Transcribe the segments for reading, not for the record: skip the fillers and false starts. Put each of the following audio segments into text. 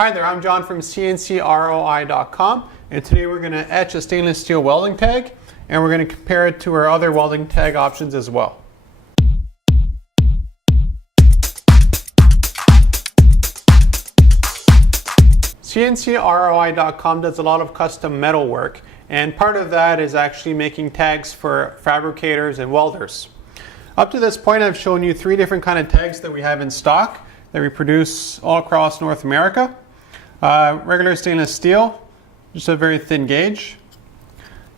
Hi there, I'm John from CNCKing.com, and today we're going to etch a stainless steel welding tag, and we're going to compare it to our other welding tag options as well. CNCKing.com does a lot of custom metal work, and part of that is actually making tags for fabricators and welders. Up to this point, I've shown you three different kind of tags that we have in stock that we produce all across North America. Regular stainless steel, just a very thin gauge,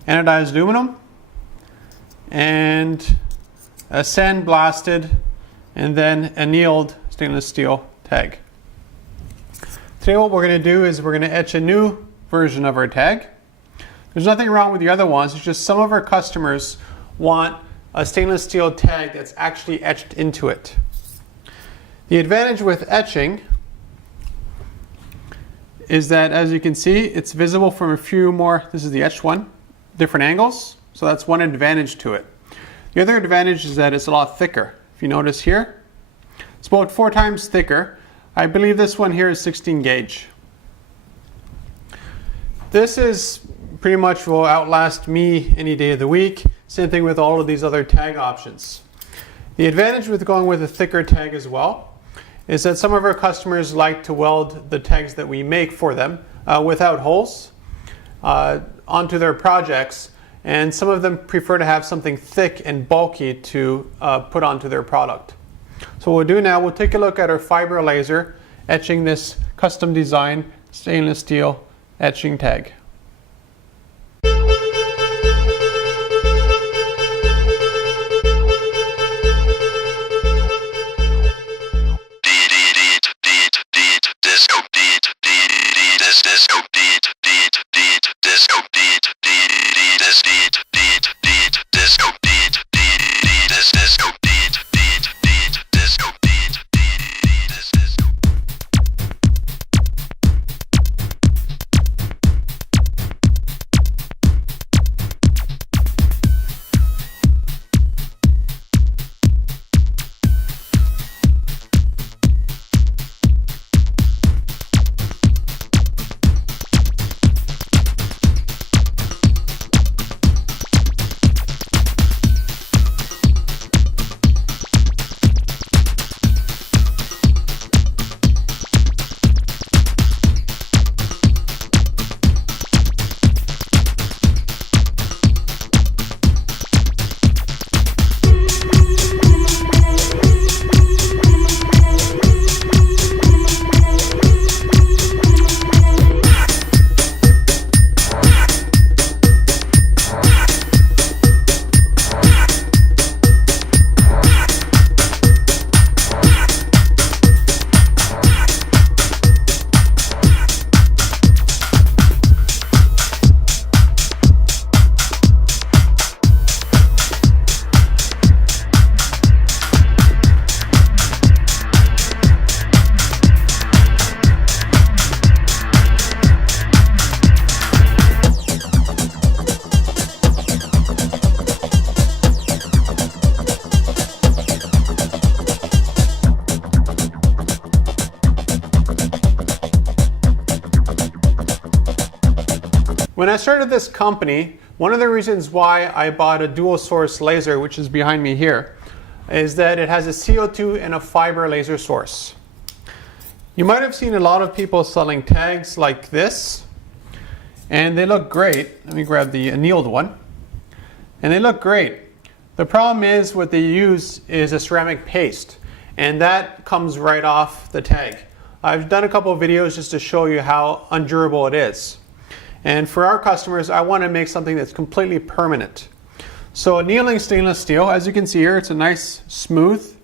anodized aluminum, and a sandblasted and then annealed stainless steel tag. Today what we're going to do is we're going to etch a new version of our tag. There's nothing wrong with the other ones, it's just some of our customers want a stainless steel tag that's actually etched into it. The advantage with etching is that, as you can see, it's visible from a few more, this is the etched one, different angles, so that's one advantage to it. The other advantage is that it's a lot thicker. If you notice here, it's about 4 times thicker. I believe this one here is 16 gauge. This is pretty much will outlast me any day of the week. Same thing with all of these other tag options. The advantage with going with a thicker tag as well is that some of our customers like to weld the tags that we make for them without holes onto their projects, and some of them prefer to have something thick and bulky to put onto their product. So what we'll do now, we'll take a look at our fiber laser etching this custom design stainless steel etching tag. When I started this company, one of the reasons why I bought a dual source laser, which is behind me here, is that it has a CO2 and a fiber laser source. You might have seen a lot of people selling tags like this, and they look great. Let me grab the annealed one. And they look great. The problem is what they use is a ceramic paste, and that comes right off the tag. I've done a couple of videos just to show you how undurable it is. And for our customers, I want to make something that's completely permanent. So annealing stainless steel, as you can see here, it's a nice smooth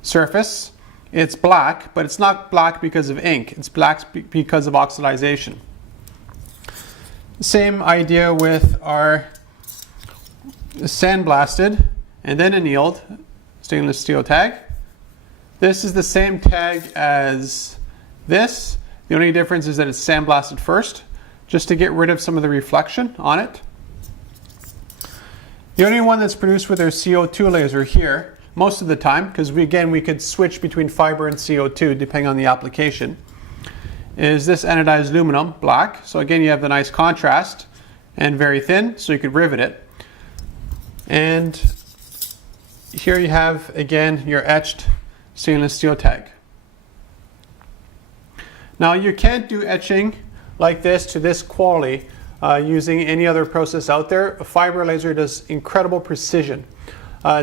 surface. It's black, but it's not black because of ink. It's black because of oxidization. Same idea with our sandblasted and then annealed stainless steel tag. This is the same tag as this. The only difference is that it's sandblasted first, just to get rid of some of the reflection on it. The only one that's produced with our CO2 laser here, most of the time, because we could switch between fiber and CO2 depending on the application, is this anodized aluminum, black. So again, you have the nice contrast, and very thin, so you could rivet it. And here you have, again, your etched stainless steel tag. Now you can't do etching like this to this quality using any other process out there. A fiber laser does incredible precision.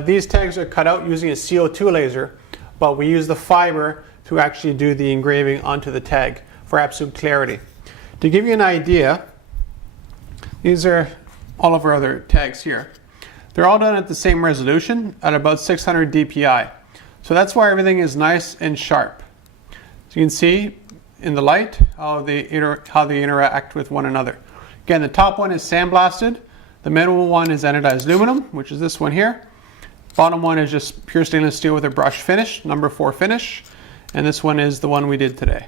These tags are cut out using a CO2 laser, but we use the fiber to actually do the engraving onto the tag for absolute clarity. To give you an idea, these are all of our other tags here. They're all done at the same resolution at about 600 dpi. So that's why everything is nice and sharp. So you can see in the light how they interact with one another. Again, the top one is sandblasted. The middle one is anodized aluminum, which is this one here. Bottom one is just pure stainless steel with a brush finish, number 4 finish. And this one is the one we did today.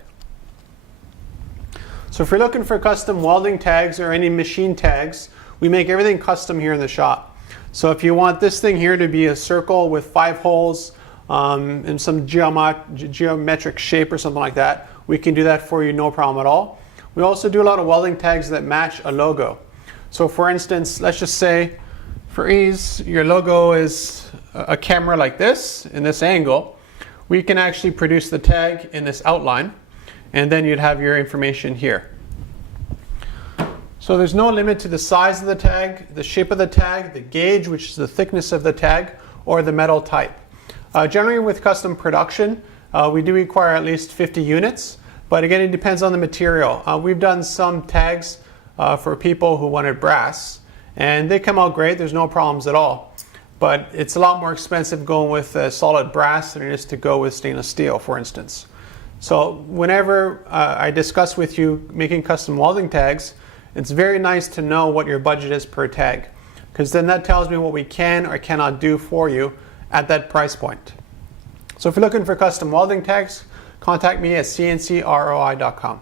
So if you're looking for custom welding tags or any machine tags, we make everything custom here in the shop. So if you want this thing here to be a circle with 5 holes and some geometric shape or something like that, we can do that for you, no problem at all. We also do a lot of welding tags that match a logo. So for instance, let's just say for ease, your logo is a camera like this, in this angle. We can actually produce the tag in this outline, and then you'd have your information here. So there's no limit to the size of the tag, the shape of the tag, the gauge, which is the thickness of the tag, or the metal type. Generally with custom production, we do require at least 50 units, but again, it depends on the material. We've done some tags for people who wanted brass, and they come out great, there's no problems at all. But it's a lot more expensive going with solid brass than it is to go with stainless steel, for instance. So whenever I discuss with you making custom welding tags, it's very nice to know what your budget is per tag, because then that tells me what we can or cannot do for you at that price point. So if you're looking for custom welding tags, contact me at CNCKing.com.